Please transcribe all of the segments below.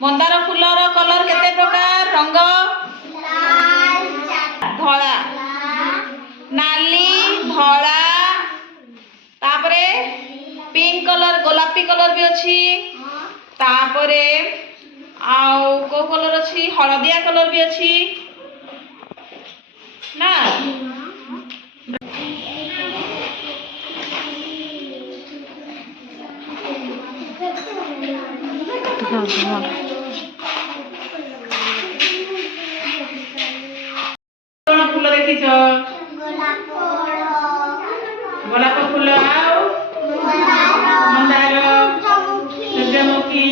मंदार फूलर colour केते प्रकार रंग धला नाली धला तापरे पिंक कलर गोलापी कलर भी अच्छी तापरे आउ को कलर अच्छी हलदिया कलर भी अच्छी ना कौन फूल देखिछ गोलाप फूल आउ मंदार सूर्यमुखी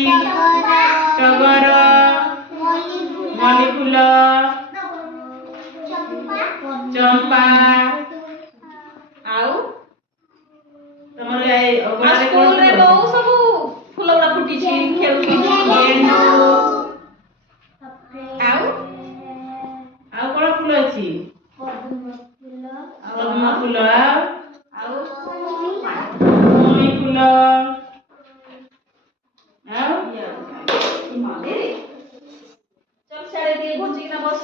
टगर मल्ली फूल चंपा आउ तमर स्कूल रे बहु सब फूल गुड़ा फुटी छी खेलु गेंडू आउ आउ कोन फूल अछि पद्म फूल आउ मल्ली फूल आउ चल साड़े दिए घुंची ना बस